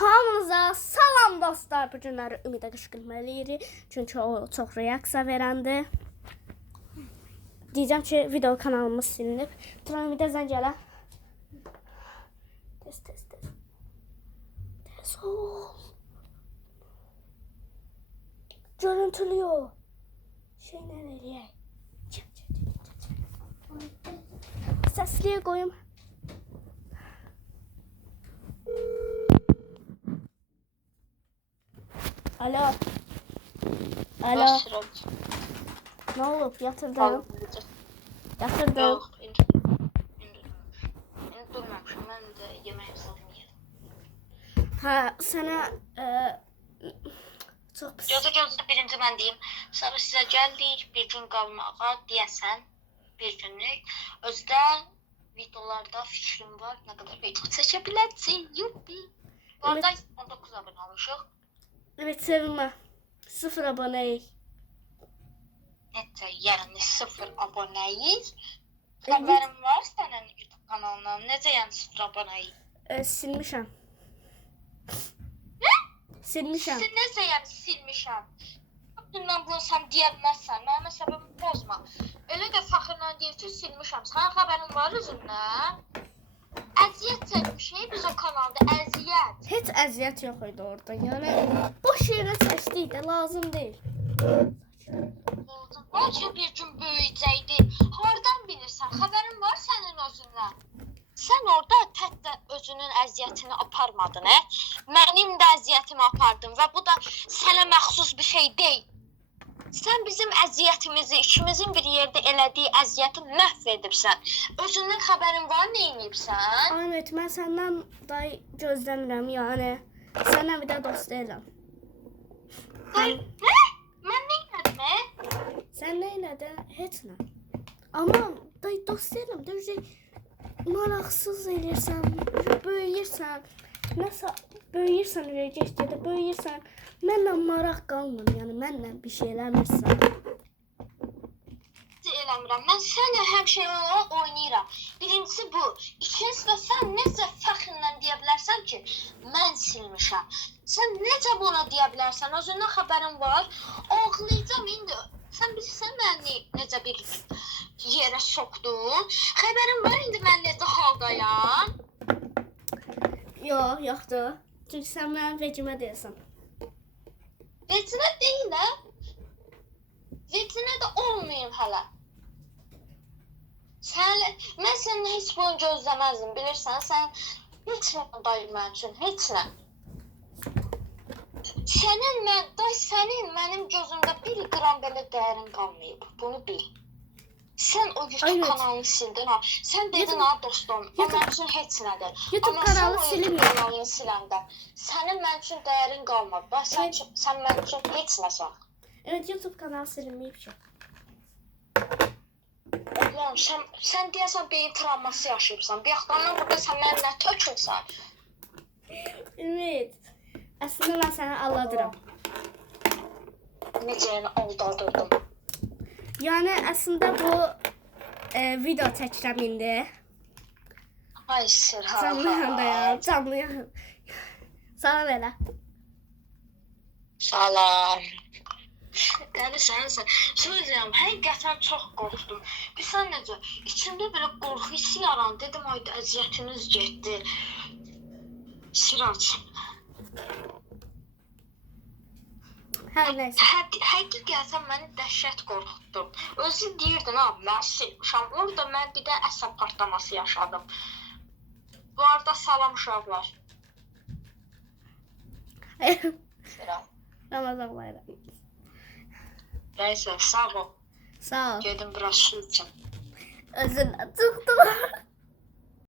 Hamınıza salam dostlar. Bu günləri Ümidə qışqırtma eləyirik. Çünki o çox reaksiya verəndi. Deyəcəm ki, video kanalımız silinib. Turan Ümidə zəng elə. Tez. Tez ol. Görüntülüyor. Şeyler eləyək. Səsliyə qoyum. Alo. Ne olub? Yatırdım. Yox, indi durmamışam. Mən də yemək sadım yedim. Ha, sənə çox pis. Gözə birinci mən deyim. Sonra sizə gəldik bir gün qalmağa deyəsən. Bir günlük. Özdə videolarda fikrim var. Nə qədər video çəkə bilərsin. Yuppi. Bu arada 19 abunə olmuşuq. Evet, sevinmə. 0 abonəyik. Necə, yəni 0 abonəyik. Xəbərin var sənin YouTube kanalından. Necə yəni 0 abonəyik? Silmişəm. Nə? Silmişəm. Sən necə yəni silmişəm? Bundan bunu sən deyə bilməzsən. Mənim əsəbimi pozma. Elə də fəxrlə deyir ki, silmişəm. Sənin xəbərin var özündən? Əziyyət çəkmişik biz o kanalda, əziyyət. Heç əziyyət yox idi orada. Yəni boş yerə çəkdik də, lazım deyil. Bəlkə bir gün böyüyəcəkdi. Hardan bilirsən? Xəbərin var sənin özündən. Sən orada təkcə özünün əziyyətini aparmadın, Mənim də əziyyətimi apardın və bu da sənə məxsus bir şey deyil. Sən bizim əziyyətimizi, ikimizin bir yerdə elədiyi əziyyəti məhv edibsən. Özündən xəbərin var, nə edibsən? Ahmet, mən səndən day gözləmirəm, yəni. Sənə bir də dost deyiləm. Nə? Mən nə etmədim? Sən nə elədin? Heç nə. Amma day dost deyiləm. Maraqsız eləyirsən, böyüyürsən. Nəsə böyüyürsən, getdikcə böyüyürsən. Mənlə maraq qalmır, yəni mənlə bir şey eləmirsən. Eləmirəm. Mən sənlə həmişə olaraq oynayıram. Birincisi bu. İkincisi də sən necə fəxrlə deyə bilərsən ki, mən silmişəm. Sən necə buna deyə bilərsən? Özündən xəbərin var. Ağlayacam indi. Sən bilirsən məni necə bir yerə soxdun? Xəbərin var indi mən necə haldayam? Yoxdur. Çünki sən mənim vecimə deyirsən. Vecinə deyiləm. Vecinə də olmayayım hələ. Mən səndən heç bunu gözləməzdim, bilirsən. Sən heç nə dayı mənim üçün, heç nə. Sənin mənim gözümdə bir qram belə dəyərin qalmayıb. Bunu bil. Sən o YouTube kanalını sildin ha. Sən dedin ha dostum, o mənim üçün heç nədir. YouTube kanalı silinmir. YouTube kanalını siləndə sənin mənim üçün dəyərin qalmadı. Sən mənim üçün heç nəsən. Evet, YouTube kanalı silinməyib ki. Oğlum, sən deyəsən beyin travması yaşayıbsan. Bir yaxdandan burada sən mənə nə tökülsən? Ümid, əslində mən səni aldadıram. Necə yəni aldadırdım? Yəni əslində bu video çəkirəm indi. Ay Sirha. Canlıyam. Salam elə. Salam. Yəni sən söyləyəm, həqiqətən çox qorxdum. Bilsən necə, içimdə belə qorxu hissi yarandı. Dedim, ayda əziyyətiniz getdi. Sirac. Hər nəysə. Həqiqətən məni dəhşət qorxutdu. Özü deyirdin, mən silmişəm. Orada mən bir də əsəb partlaması yaşadım. Bu arada salam uşaqlar. Ramazan bayramı. Nəysə, sağ ol. Sağ ol. Gedim biraz su içəm. Özündən çıxdım.